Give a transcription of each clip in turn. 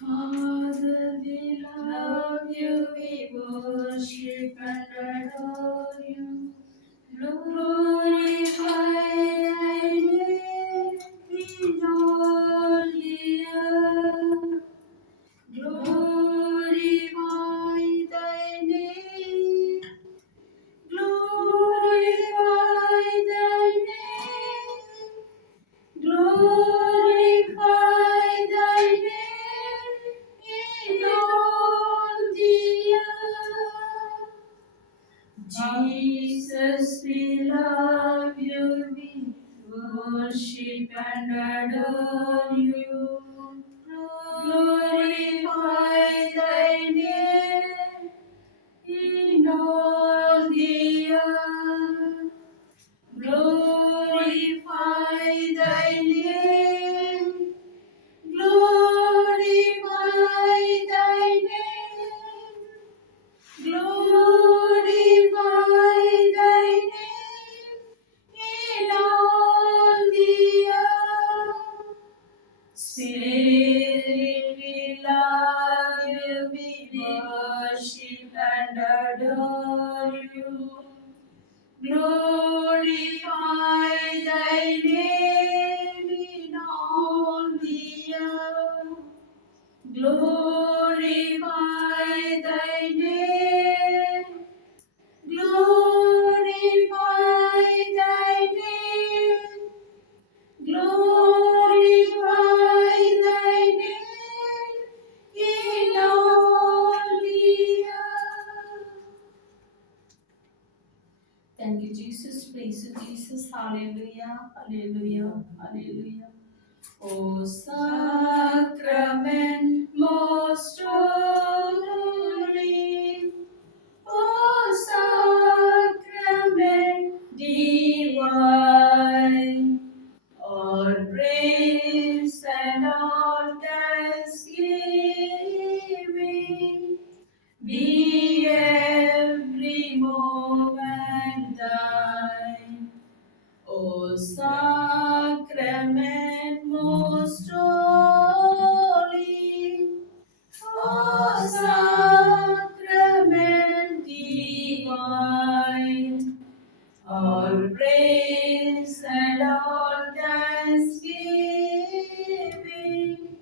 Father, we love you, we worship and adore you. Glorify thy name in all the earth. Glorify thy name. Glorify thy name. Glorify thy name in all the earth. Jesus, we love you, we worship and adore you. Glorify thy name in all the earth. Glorify thy name. Glorify thy name. Glorify thy name in all the earth. Spirit, we love you, we worship and adore you. Glorify thy name in all the earth. Glorify thy name. Glorify thy name. Glorify thy name in all the earth. Thank you, Jesus. Praise you, Jesus. Hallelujah. Hallelujah. Hallelujah. O sacrament most holy, O sacrament divine, all praise and all thanksgiving be every moment thine. O sacrament most holy, O sacrament divine, all praise and all thanksgiving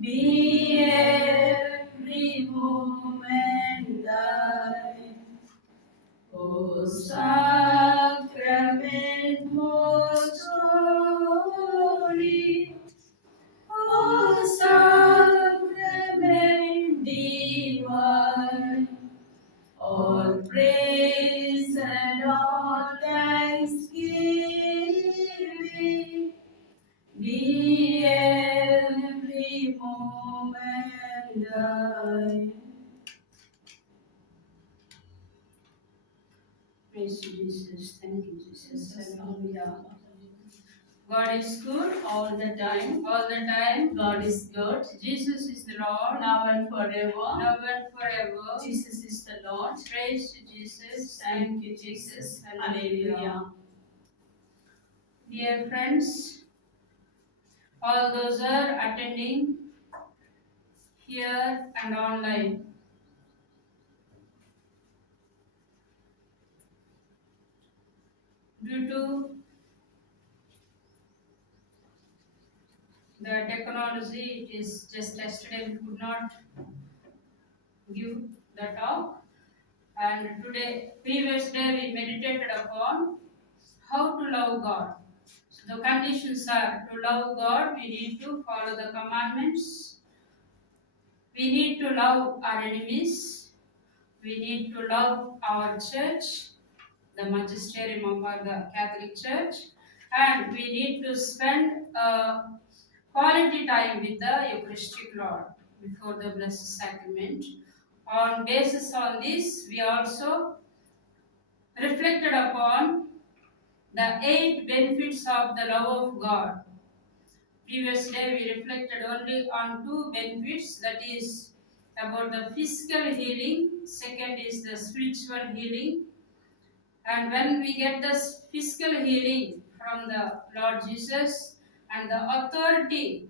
be every moment thine. O sacrament most holy, O sacrament divine, all praise and all thanksgiving be every moment thine. Praise you, Jesus. Thank you, Jesus. Hallelujah. God is good all the time. All the time. God is good. Jesus is the Lord. Now and forever. Now and forever. Jesus is the Lord. Praise you, Jesus. Thank you, Jesus. Hallelujah. Dear friends, all those are attending here and online. Due to the technology, it is just yesterday we could not give the talk. And today, previous day, we meditated upon how to love God. So the conditions are to love God, we need to follow the commandments. We need to love our enemies. We need to love our church, the magisterium of the Catholic Church, and we need to spend quality time with the Eucharistic Lord before the Blessed Sacrament. On basis on this, we also reflected upon the 8 benefits of the love of God. Previous day we reflected only on 2 benefits, that is about the physical healing, second is the spiritual healing. And when we get the physical healing from the Lord Jesus and the authority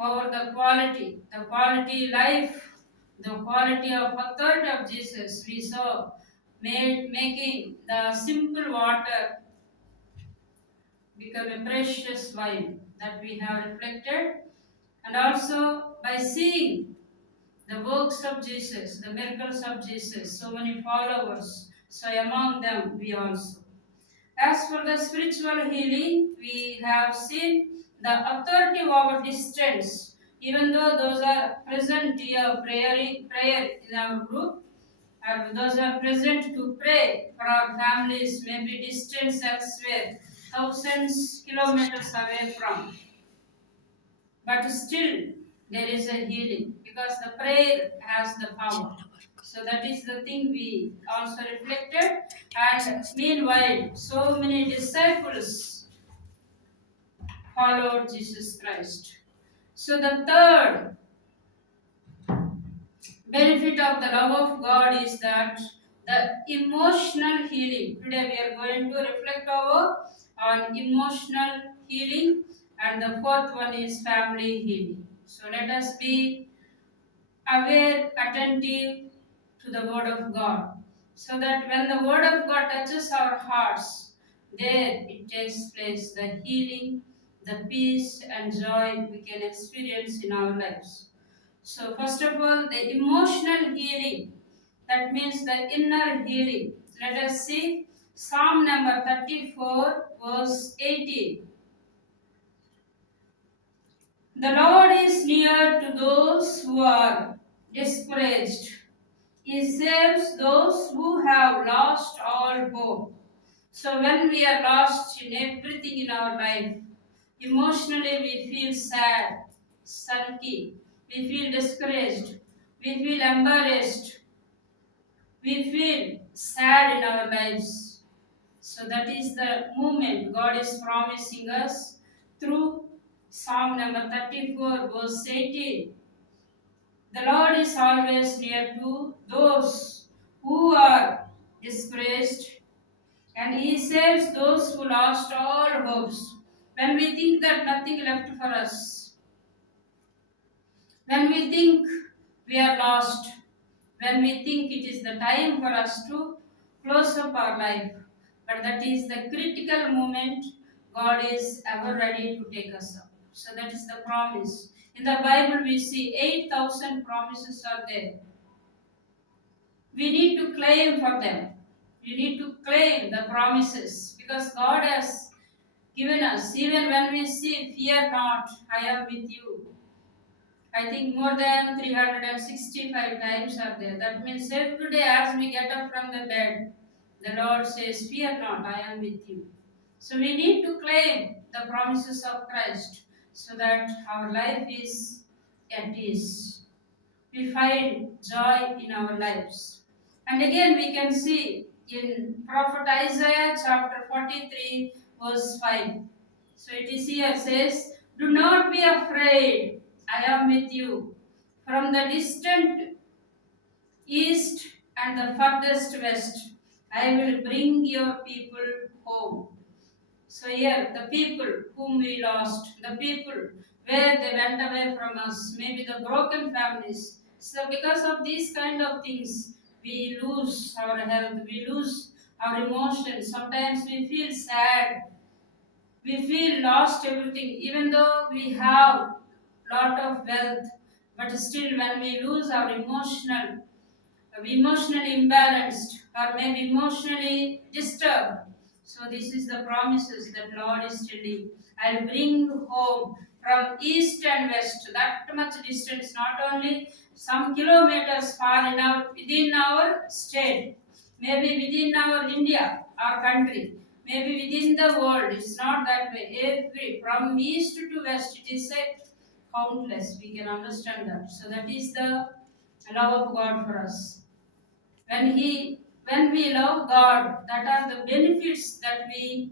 over the quality life, the quality of authority of Jesus. We saw making the simple water become a precious wine that we have reflected, and also by seeing the works of Jesus, the miracles of Jesus, so many followers, so among them we also. As for the spiritual healing, we have seen the authority over distance. Even though those are present here prayer in our group, or those are present to pray for our families, maybe distance elsewhere, thousands kilometers away from. But still, there is a healing because the prayer has the power. So that is the thing we also reflected. And meanwhile, so many disciples followed Jesus Christ. So the third benefit of the love of God is that the emotional healing. Today we are going to reflect on emotional healing, and the fourth one is family healing. So let us be aware, attentive to the Word of God, so that when the Word of God touches our hearts, there it takes place the healing, the peace and joy we can experience in our lives. So, first of all, the emotional healing, that means the inner healing. Let us see Psalm number 34, verse 18. The Lord is near to those who are discouraged. He saves those who have lost all hope. So, when we are lost in everything in our life, emotionally we feel sad, sulky, we feel discouraged, we feel embarrassed, we feel sad in our lives. So, that is the moment God is promising us through Psalm number 34, verse 18. The Lord is always near to those who are disgraced, and He saves those who lost all hopes. When we think that nothing left for us, when we think we are lost, when we think it is the time for us to close up our life, but that is the critical moment, God is ever ready to take us up. So that is the promise. In the Bible, we see 8,000 promises are there. We need to claim for them. We need to claim the promises because God has given us. Even when we see, fear not, I am with you. I think more than 365 times are there. That means every day as we get up from the bed, the Lord says, fear not, I am with you. So we need to claim the promises of Christ so that our life is at ease. We find joy in our lives. And again, we can see in Prophet Isaiah chapter 43, verse 5. So it is here says, do not be afraid, I am with you. From the distant east and the furthest west, I will bring your people home. So here, the people whom we lost, the people where they went away from us, maybe the broken families. So because of these kind of things, we lose our health, we lose our emotions. Sometimes we feel sad, we feel lost everything, even though we have lot of wealth, but still when we lose our emotionally imbalanced or maybe emotionally disturbed. So this is the promises that Lord is telling. I'll bring home from east and west, that much distance, not only some kilometers far within our state, maybe within our India, our country, maybe within the world. It's not that way. Every from east to west, it is a countless. We can understand that. So that is the love of God for us. When we love God, that are the benefits that we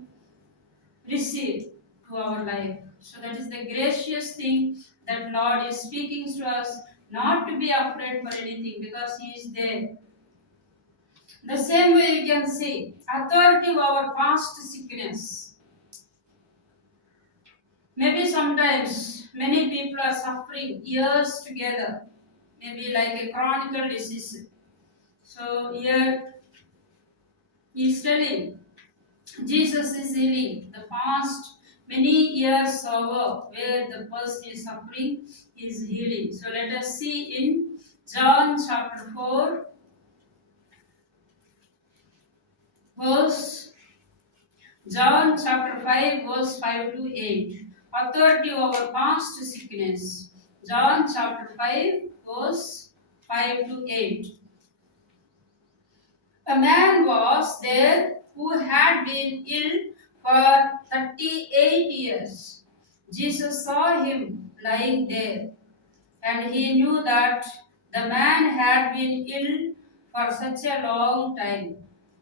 receive to our life. So that is the gracious thing that Lord is speaking to us, not to be afraid for anything because He is there. The same way you can see authority over past sickness. Maybe sometimes Many people are suffering years together, maybe like a chronic disease. So here he's telling Jesus is healing. The past many years over where the person is suffering is healing. So let us see in John chapter 4, verse John chapter 5, verse 5 to 8. Authority over past sickness. John chapter 5, verse 5 to 8. A man was there who had been ill for 38 years. Jesus saw him lying there, and he knew that the man had been ill for such a long time.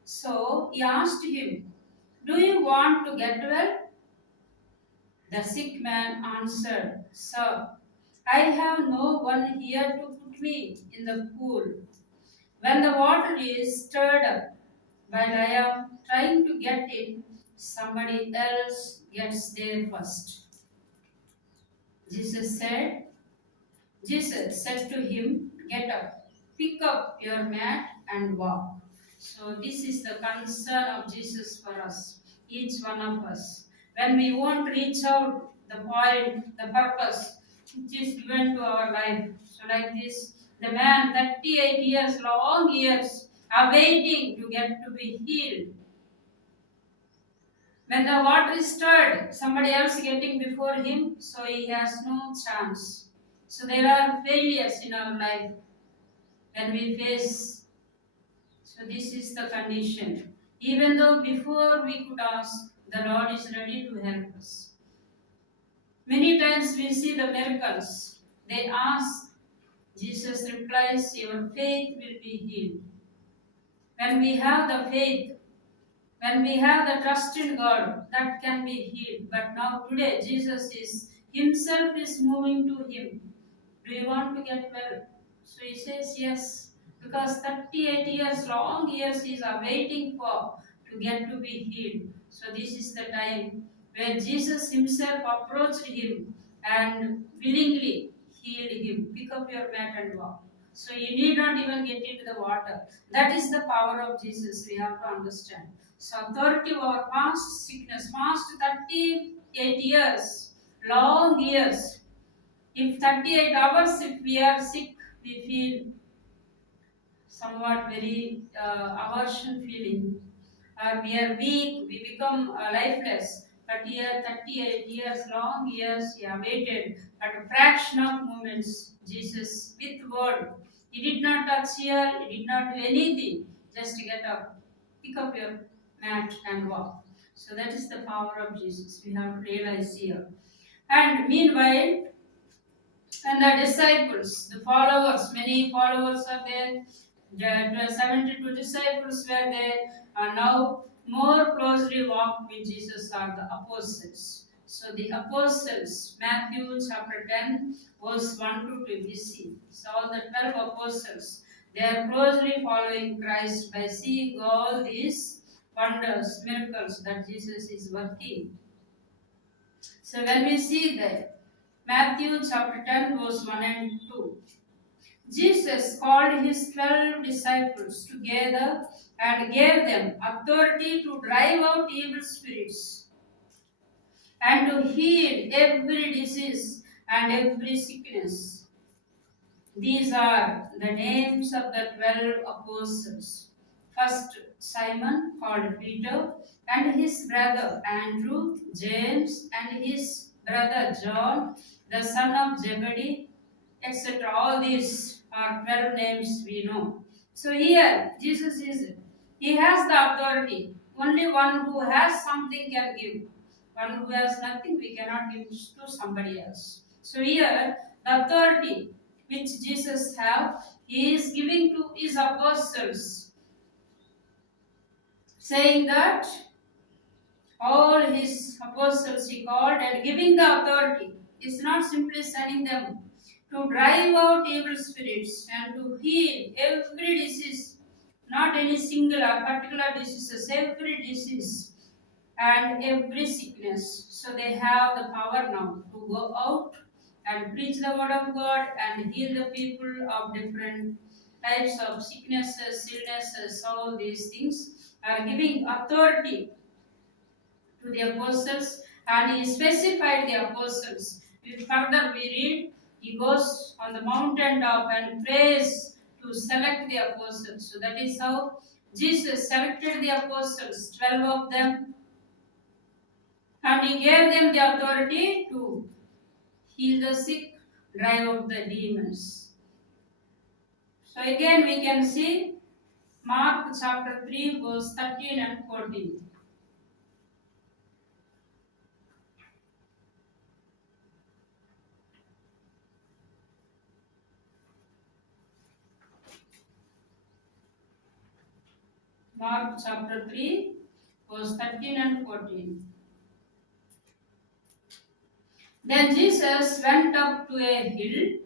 So he asked him, "Do you want to get well?" The sick man answered, "Sir, I have no one here to put me in the pool when the water is stirred up. While I am trying to get in, somebody else gets there first." Jesus said, Jesus said to him, "Get up, pick up your mat and walk." So this is the concern of Jesus for us, each one of us. When we won't reach out the point, the purpose which is given to our life. So like this, the man 38 years, long years, are waiting to get to be healed. When the water is stirred, somebody else getting before him, so he has no chance. So there are failures in our life when we face. So this is the condition. Even though before we could ask, the Lord is ready to help us. Many times we see the miracles. They ask, Jesus replies, "Your faith will be healed." When we have the faith, when we have the trust in God, that can be healed. But now today, Jesus is himself is moving to him. "Do you want to get well?" So he says yes, because 38 years, long years, he is waiting for to get to be healed. So this is the time where Jesus himself approached him and willingly healed him. "Pick up your mat and walk." So you need not even get into the water. That is the power of Jesus. We have to understand. So authority over past sickness, past 38 years, long years. If 38 hours, if we are sick, we feel somewhat very aversion feeling, or we are weak, we become lifeless. But here, 38 years, long years, he waited at a fraction of moments. Jesus, with word, he did not touch here, he did not do anything. Just get up, pick up your mat and walk. So that is the power of Jesus. We have to realize here. And meanwhile, and the disciples, the followers, many followers are there. The 72 disciples were there, and now more closely walked with Jesus are the apostles. So the apostles, Matthew chapter 10, verse 1 to 2, we see. So all the 12 apostles, they are closely following Christ by seeing all these wonders, miracles that Jesus is working. So when we see that, Matthew chapter 10, verse 1 and 2. Jesus called his 12 disciples together and gave them authority to drive out evil spirits and to heal every disease and every sickness. These are the names of the 12 apostles. First, Simon, called Peter, and his brother Andrew, James, and his brother John, the son of Zebedee, etc. All these are 12 names we know. So here, Jesus is, he has the authority. Only one who has something can give. One who has nothing, we cannot give to somebody else. So here, the authority which Jesus have, he is giving to his apostles, saying that all his apostles he called and giving the authority. It's not simply sending them to drive out evil spirits and to heal every disease, not any single or particular diseases, every disease and every sickness. So they have the power now to go out and preach the word of God and heal the people of different types of sicknesses, illnesses, all these things are giving authority to the apostles, and he specified the apostles. Further we read, he goes on the mountain top and prays to select the apostles. So that is how Jesus selected the apostles, 12 of them, and he gave them the authority to heal the sick, drive out the demons. So again we can see Mark chapter 3 verse 13 and 14. Mark chapter 3 verse 13 and 14. Then Jesus went up to a hill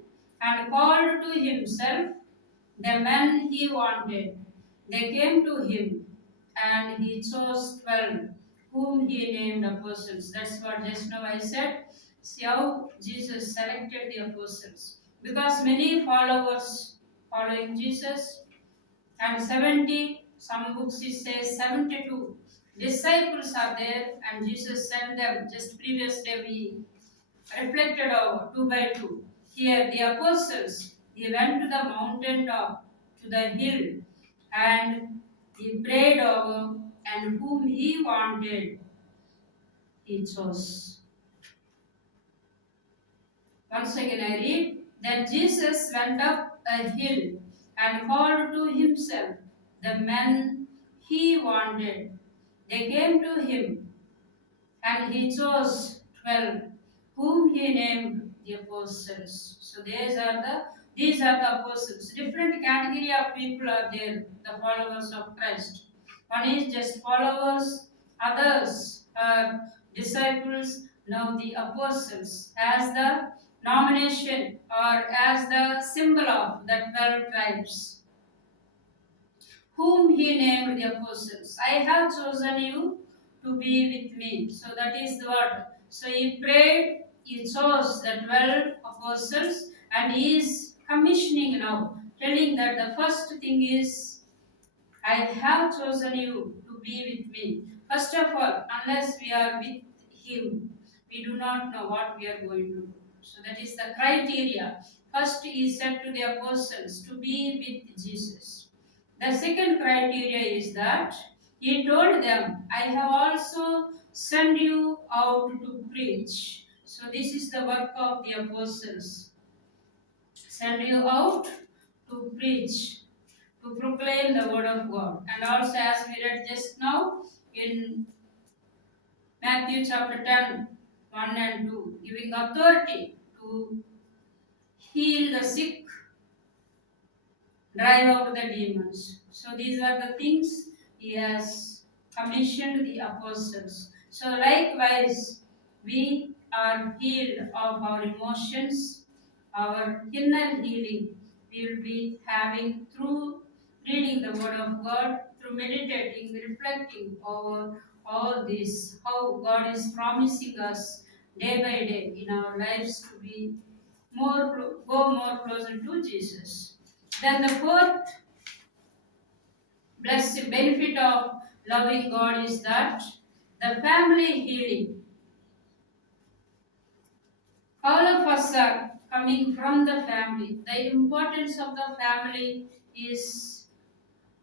and called to himself the men he wanted. They came to him, and he chose 12, whom he named apostles. That's what just now I said. See how Jesus selected the apostles. Because many followers following Jesus, and 70, some books it says 72 disciples are there, and Jesus sent them. Just previous day we reflected over 2 by 2. Here the apostles, he went to the mountain top, to the hill, and he prayed over, and whom he wanted, he chose. Once again I read, then Jesus went up a hill and called to himself the men he wanted. They came to him, and he chose 12, whom he named the apostles. So these are the apostles. Different category of people are there, the followers of Christ. One is just followers, others are disciples, now the apostles as the nomination or as the symbol of the 12 tribes, whom he named the apostles. I have chosen you to be with me. So that is the word. So he prayed, he chose the 12 apostles, and he is commissioning now, telling that the first thing is, I have chosen you to be with me. First of all, unless we are with him, we do not know what we are going to do. So that is the criteria. First, he said to the apostles to be with Jesus. The second criteria is that he told them, I have also sent you out to preach. So this is the work of the apostles. Send you out to preach, to proclaim the word of God. And also, as we read just now in Matthew chapter 10, 1 and 2, giving authority to heal the sick, drive out the demons. So these are the things he has commissioned the apostles. So likewise, we are healed of our emotions, our inner healing we will be having through reading the word of God, through meditating, reflecting over all this, how God is promising us day by day in our lives to be go more closer to Jesus. Then the fourth blessed benefit of loving God is that the family healing. All of us are coming from the family. The importance of the family is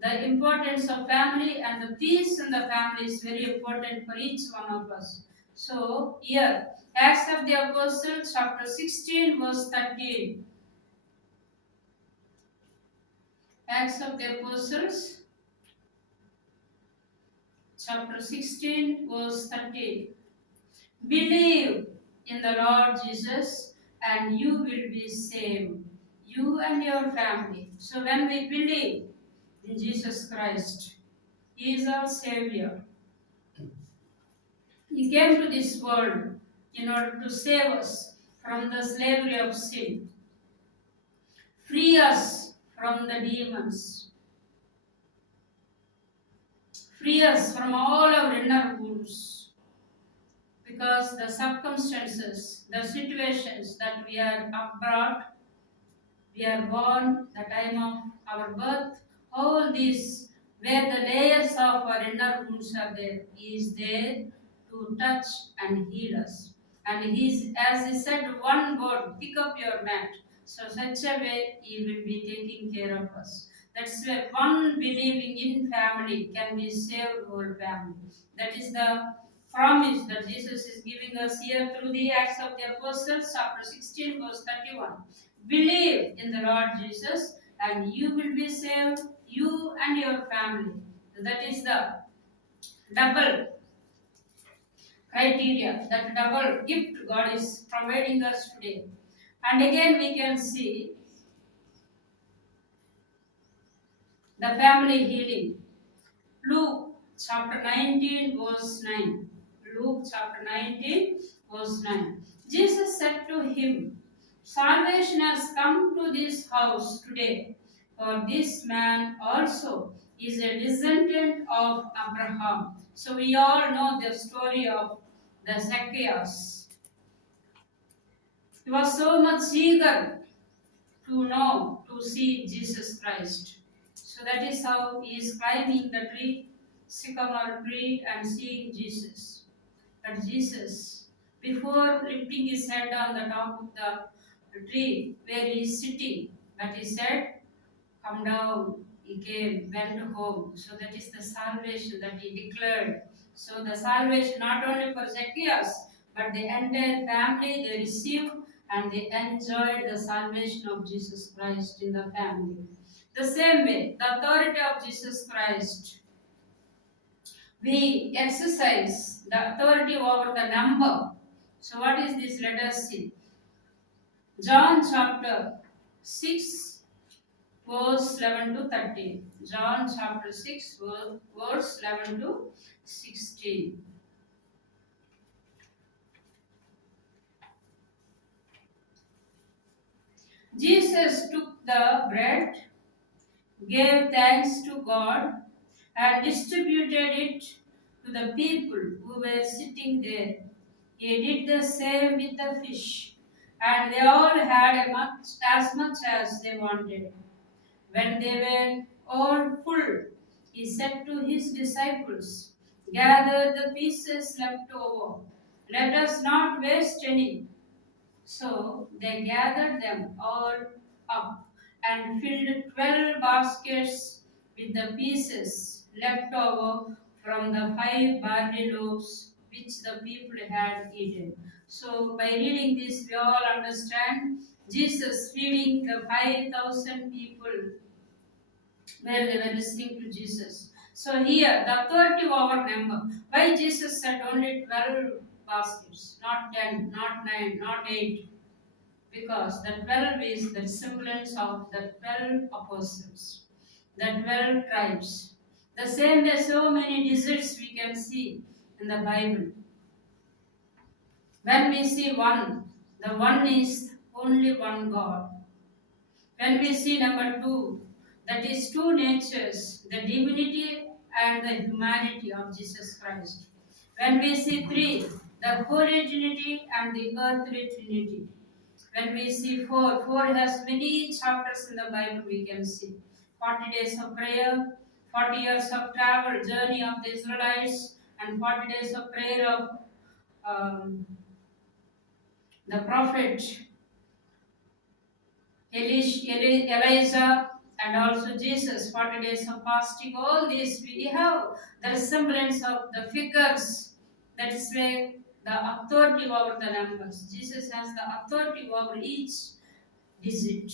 the importance of family, and the peace in the family is very important for each one of us. So here, Acts of the Apostles, chapter 16, verse 13. Acts of the Apostles, chapter 16, verse 13. Believe in the Lord Jesus and you will be saved, you and your family. So when we believe in Jesus Christ, He is our Savior. He came to this world in order to save us from the slavery of sin, free us from the demons, free us from all our inner wounds. because the circumstances, the situations that we are abroad, we are born, the time of our birth, all these, where the layers of our inner wounds are there, He is there to touch and heal us. And He's, as He said, one word, pick up your mat. So such a way He will be taking care of us. That's why one believing in family can be saved whole family. That is the promise that Jesus is giving us here through the Acts of the Apostles, chapter 16, verse 31. Believe in the Lord Jesus, and you will be saved, you and your family. So that is the double criteria, that double gift God is providing us today. And again, we can see the family healing. Luke chapter 19, verse 9. Luke chapter 19, verse 9. Jesus said to him, Salvation has come to this house today, for this man also is a descendant of Abraham. So we all know the story of the Zacchaeus. He was so much eager to know, to see Jesus Christ. So that is how he is climbing the tree, sycamore tree, and seeing Jesus. But Jesus, before lifting his head on the top of the tree where he is sitting, but he said, Come down. He came, went home. So that is the salvation that he declared. So the salvation not only for Zacchaeus, but the entire family they received and they enjoyed the salvation of Jesus Christ in the family. The same way, the authority of Jesus Christ, we exercise the authority over the number. So what is this? Let us see. John chapter 6, verse 11 to 13. John chapter 6, verse 11 to 16. Jesus took the bread, gave thanks to God, and distributed it to the people who were sitting there. He did the same with the fish, and they all had as much as they wanted. When they were all full, he said to his disciples, Gather the pieces left over. Let us not waste any. So they gathered them all up and filled 12 baskets with the pieces left over from the 5 barley loaves which the people had eaten. So by reading this, we all understand Jesus feeding the 5,000 people where they were listening to Jesus. So here, the authority over number. Why Jesus said only 12 baskets, not 10, not 9, not 8? Because the 12 is the semblance of the 12 apostles, the 12 tribes. The same way, so many deserts we can see in the Bible. When we see one, the one is only one God. When we see number 2, that is two natures, the divinity and the humanity of Jesus Christ. When we see 3, the Holy Trinity and the Earthly Trinity. When we see 4, 4 has many chapters in the Bible we can see. 40 days of prayer, 40 years of travel, journey of the Israelites, and 40 days of prayer of the prophet Elijah, and also Jesus, 40 days of fasting. All this we have the resemblance of the figures. That is where the authority over the numbers. Jesus has the authority over each digit.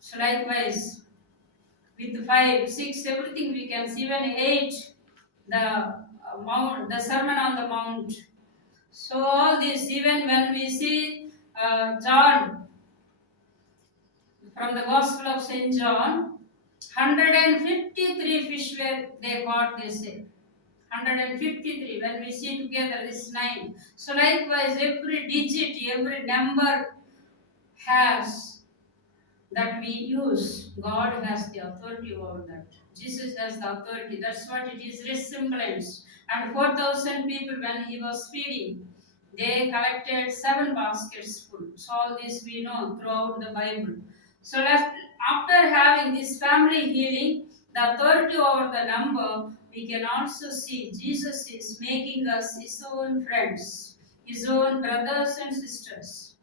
So likewise, with 5, 6, everything we can see. Even 8, the mount, the Sermon on the Mount. So all this, even when we see John, from the Gospel of Saint John, 153 fish were they caught, they say. 153. When we see together, this 9. So likewise, every digit, every number has that we use. God has the authority over that. Jesus has the authority. That's what it is, resemblance. And 4,000 people when he was feeding. They collected 7 baskets full. So all this we know throughout the Bible. So after having this family healing, the authority over the number, we can also see Jesus is making us his own friends, his own brothers and sisters.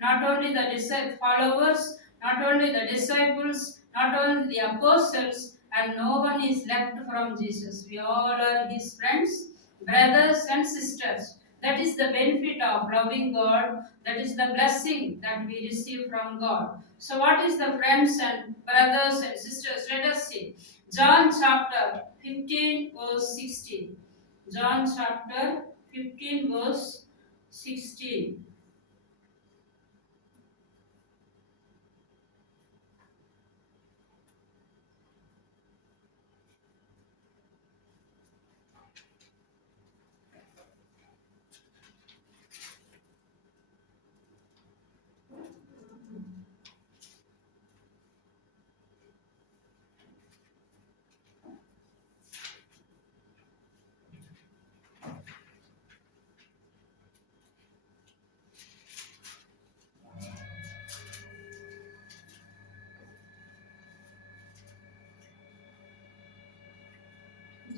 Not only the followers, not only the disciples, not only the apostles, and no one is left from Jesus. We all are his friends, brothers and sisters. That is the benefit of loving God. That is the blessing that we receive from God. So, what is the friends and brothers and sisters? Let us see. John chapter 15, verse 16. John chapter 15, verse 16.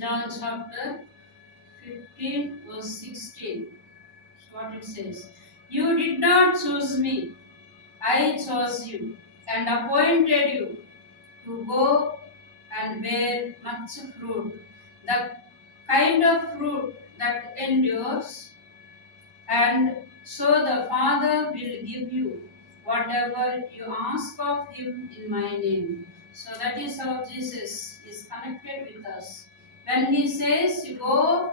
John chapter 15, verse 16. So what it says, you did not choose me, I chose you and appointed you to go and bear much fruit, the kind of fruit that endures, and so the Father will give you whatever you ask of him in my name. So that is how Jesus is connected with us. When he says, go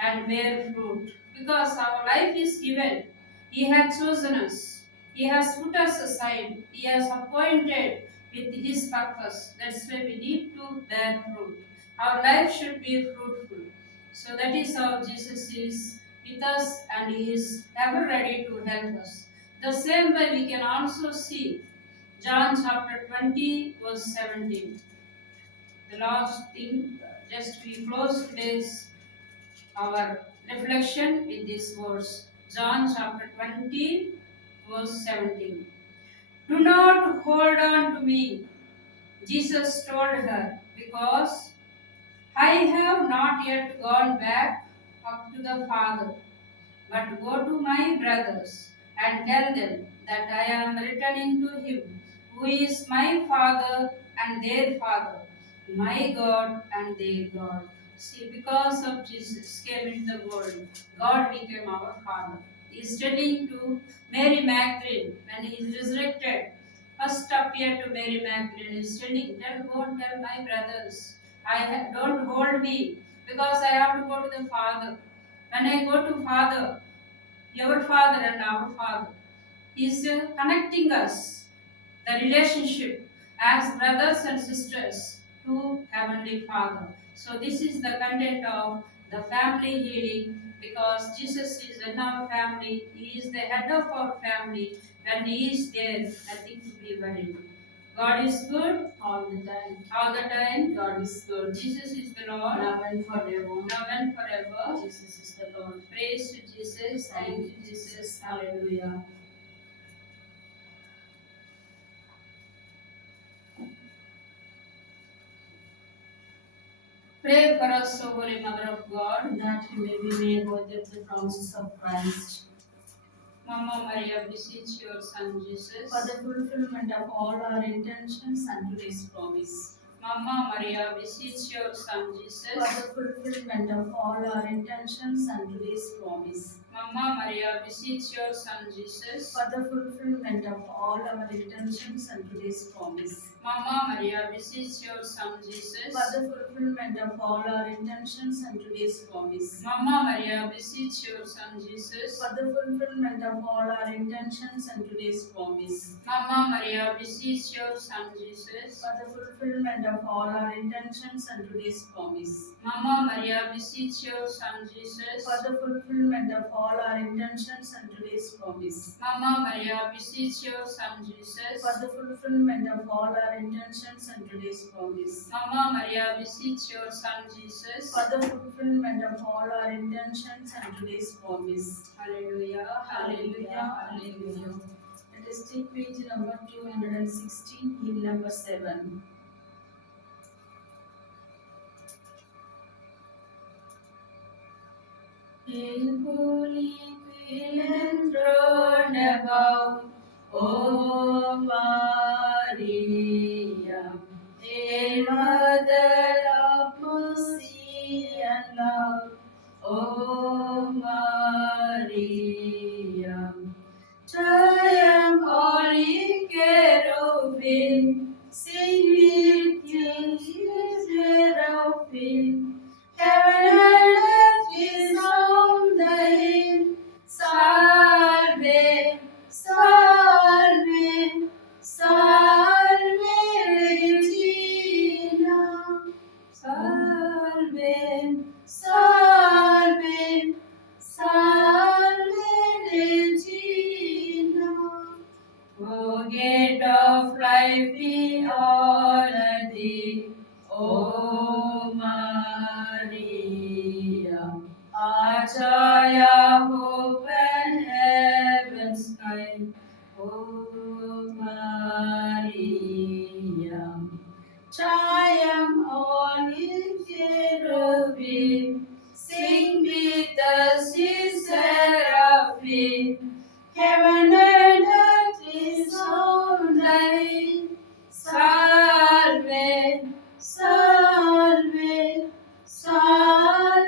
and bear fruit, because our life is given. He has chosen us. He has put us aside. He has appointed with his purpose. That's why we need to bear fruit. Our life should be fruitful. So that is how Jesus is with us and he is ever ready to help us. The same way we can also see John chapter 20, verse 17. The last thing, just we close today's our reflection with this verse. John chapter 20, verse 17. Do not hold on to me, Jesus told her, because I have not yet gone back up to the Father. But go to my brothers and tell them that I am returning to him, who is my Father and their Father, my God and their God. See, because of Jesus came into the world, God became our Father. He is telling to Mary Magdalene when he is resurrected, first appeared to Mary Magdalene. He is telling, go and tell my brothers, don't hold me because I have to go to the Father. When I go to Father, your Father and our Father, He is connecting us, the relationship as brothers and sisters to Heavenly Father. So this is the content of the family healing, because Jesus is in our family. He is the head of our family. When He is there, nothing to be worried. God is good all the time. All the time. God is good. Jesus is the Lord. Now and forever. Now and forever. Jesus is the Lord. Praise to Jesus. Thank you, Jesus. Hallelujah. Pray for us, O Holy Mother of God, that we may be made worthy of the promises of Christ. Mama Maria, beseech your Son Jesus, for the fulfillment of all our intentions and today's promise. Mama Maria, beseech your Son Jesus, for the fulfillment of all our intentions and today's promise. Mama Maria, beseech your Son Jesus, for the fulfillment of all our intentions and today's promise. Mama Maria, beseech your Son Jesus, for the fulfillment of all our intentions and today's promise. Mama Maria, beseech your Son Jesus, for the fulfillment of all our intentions and today's promise. Mama Maria, beseech your Son Jesus, for the fulfillment of all our intentions and today's promise. Mama Maria, beseech your Son Jesus, for the fulfillment of all all our intentions and today's promise. Mama Maria, beseech your Son Jesus. For the fulfillment of all our intentions and today's promise. Mama Maria, beseech your Son Jesus. For the fulfillment of all our intentions and today's promise. Hallelujah, Hallelujah, hallelujah. Let us take page number 216, hymn number 7. Hail, holy Queen enthroned above, O Maria. Hail, Mother of mercy and love, O Maria. Triumph, holy cherubim, sing with you, seraphim. Heaven and earth resound the hymn. Salve, salve, salve Regina. Salve, salve, salve Regina. O gate of life, we honor thee, O Maria. Our joy, our hope, and heaven's sky, O Maria. Triumph, holy cherubim, sing with us, ye seraphim. Heaven and earth resound thy salve, salve, salve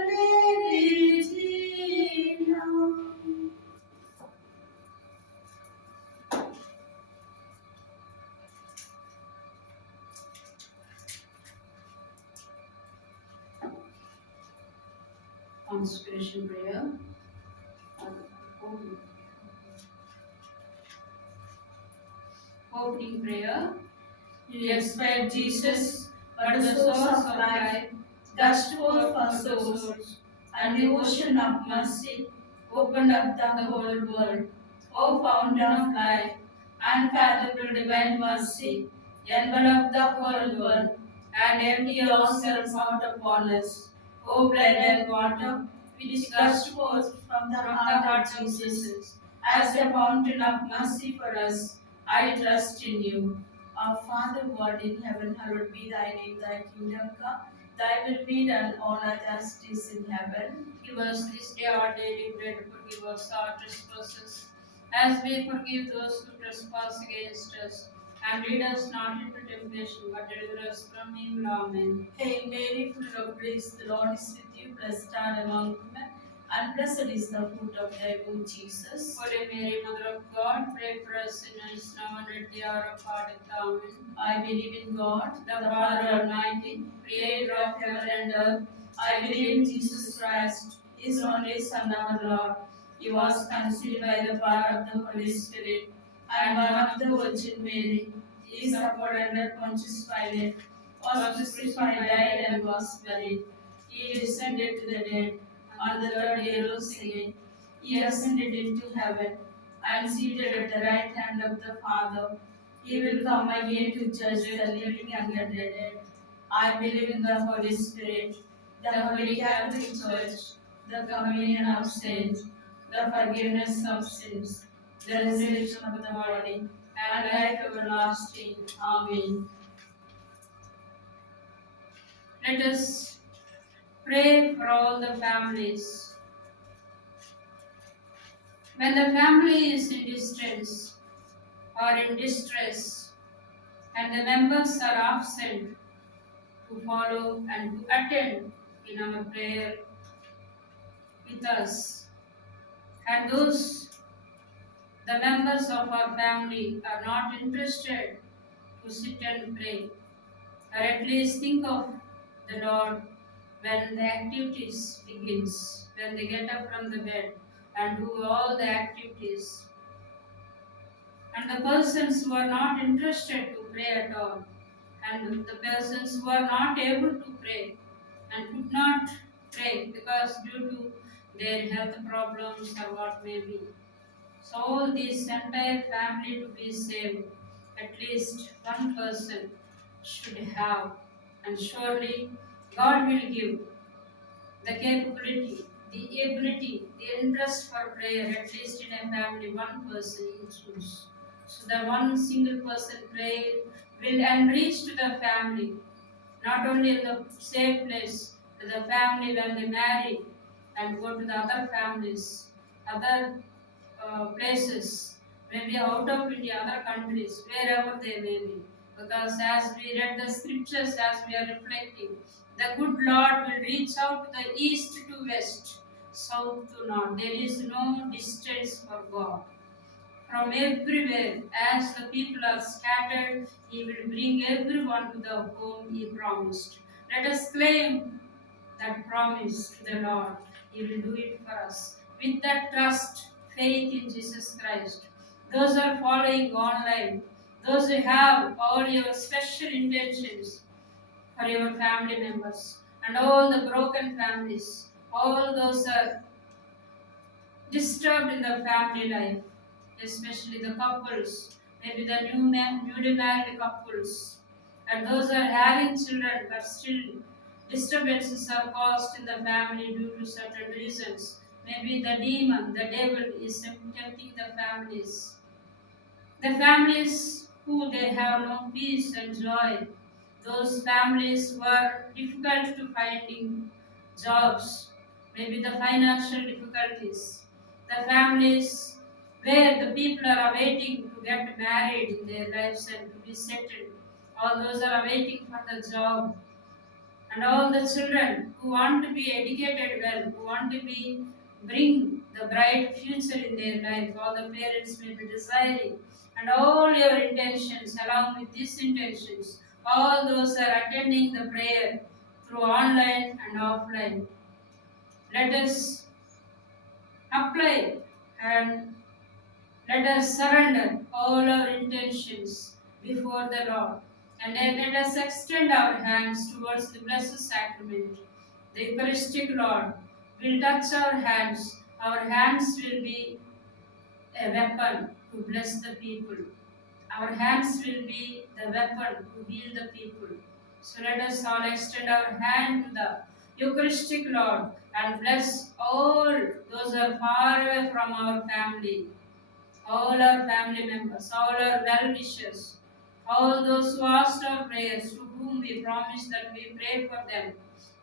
Regina. consecration prayer. Opening prayer. You expired Jesus, but the source of life, gushed forth for souls, and the ocean of mercy opened up the whole world. O fountain of life, unfathomable divine mercy, envelop the whole world, and empty yourselves out upon us. O blood and water, which gushed forth from the heart of Jesus, as a fountain of mercy for us, I trust in you. Our Father who art in heaven, hallowed be thy name, thy kingdom come, thy will be done on earth as it is in heaven. Give us this day our daily bread, forgive us our trespasses, as we forgive those who trespass against us. And lead us not into temptation, but deliver us from evil. Amen. Hail Mary, full of grace, the Lord is with you. Blessed art among women, and blessed is the fruit of thy womb, Jesus. Holy Mary, Mother of God, pray for us sinners now and at the hour of our death. Amen. I believe in God, The Father Almighty, creator of heaven and earth. I believe in Jesus Christ, his only Son, our Lord. He was conceived by the power of the Holy Spirit, and born of the Virgin Mary. He suffered under Pontius Pilate, was crucified, died, and was buried. He descended to the dead. On the third day rose again. He ascended into heaven, and seated at the right hand of the Father. He will come again to judge the living and the dead. I believe in the Holy Spirit, the Holy Catholic Church, the communion of saints, the forgiveness of sins, the resurrection of the body, and life everlasting. Amen. Let us pray for all the families. When the family is in distress or in distress, and the members are absent to follow and to attend in our prayer with us, and the members of our family are not interested to sit and pray, or at least think of the Lord when the activities begins, when they get up from the bed and do all the activities. And the persons who are not interested to pray at all, and the persons who are not able to pray and could not pray because due to their health problems or what may be. So all this entire family to be saved, at least one person should have, and surely God will give the capability, the ability, the interest for prayer, at least in a family, one person in choose. So the one single person prayer will enrich to the family, not only in the same place, to the family when they marry and go to the other families, other places, maybe out of India, other countries, wherever they may be. Because as we read the scriptures, as we are reflecting, the good Lord will reach out to the east to west, south to north. There is no distance for God. From everywhere, as the people are scattered, He will bring everyone to the home He promised. Let us claim that promise to the Lord. He will do it for us. With that trust, faith in Jesus Christ. Those who are following online, those who have all your special intentions for your family members and all the broken families, all those are disturbed in the family life, especially the couples, maybe the newly married couples, and those are having children but still disturbances are caused in the family due to certain reasons. Maybe the demon, the devil is tempting the families. The families who they have no peace and joy, those families were difficult to finding jobs, maybe the financial difficulties, the families where the people are awaiting to get married in their lives and to be settled, all those are awaiting for the job, and all the children who want to be educated well, who want to be bring the bright future in their life, all the parents may be desiring, and all your intentions along with these intentions, all those are attending the prayer through online and offline. Let us apply and let us surrender all our intentions before the Lord, and then let us extend our hands towards the blessed sacrament. The Eucharistic Lord will touch our hands. Our hands will be a weapon to bless the people. Our hands will be the weapon to heal the people. So let us all extend our hand to the Eucharistic Lord and bless all those who are far away from our family, all our family members, all our well wishers, all those who asked our prayers, to whom we promised that we pray for them,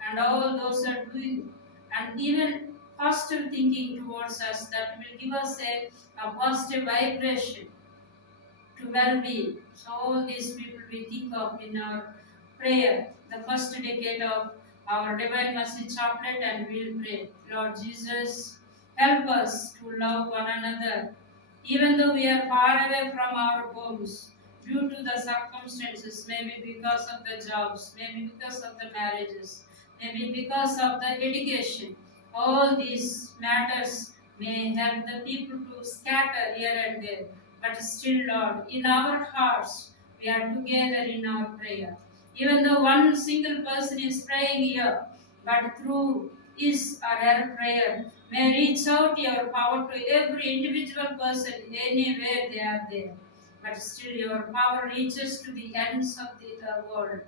and all those are doing, and even positive thinking towards us that will give us a positive vibration to well-being. So all these people we think of in our prayer, the first decade of our Divine Mercy Chaplet, and we'll pray. Lord Jesus, help us to love one another, even though we are far away from our homes, due to the circumstances, maybe because of the jobs, maybe because of the marriages, maybe because of the education. All these matters may help the people to scatter here and there, but still, Lord, in our hearts, we are together in our prayer. Even though one single person is praying here, but through his or her prayer, may reach out your power to every individual person anywhere they are there. But still, your power reaches to the ends of the world.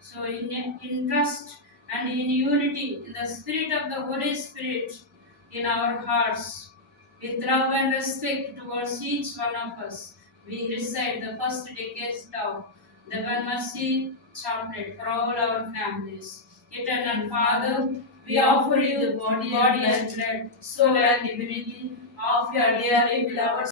So, in trust and in unity, in the spirit of the Holy Spirit in our hearts, with love and respect towards each one of us, we recite the first decades of the Divine Mercy Chaplet for all our families. Eternal Father, we offer you the body and blood, soul and divinity of your dearly beloved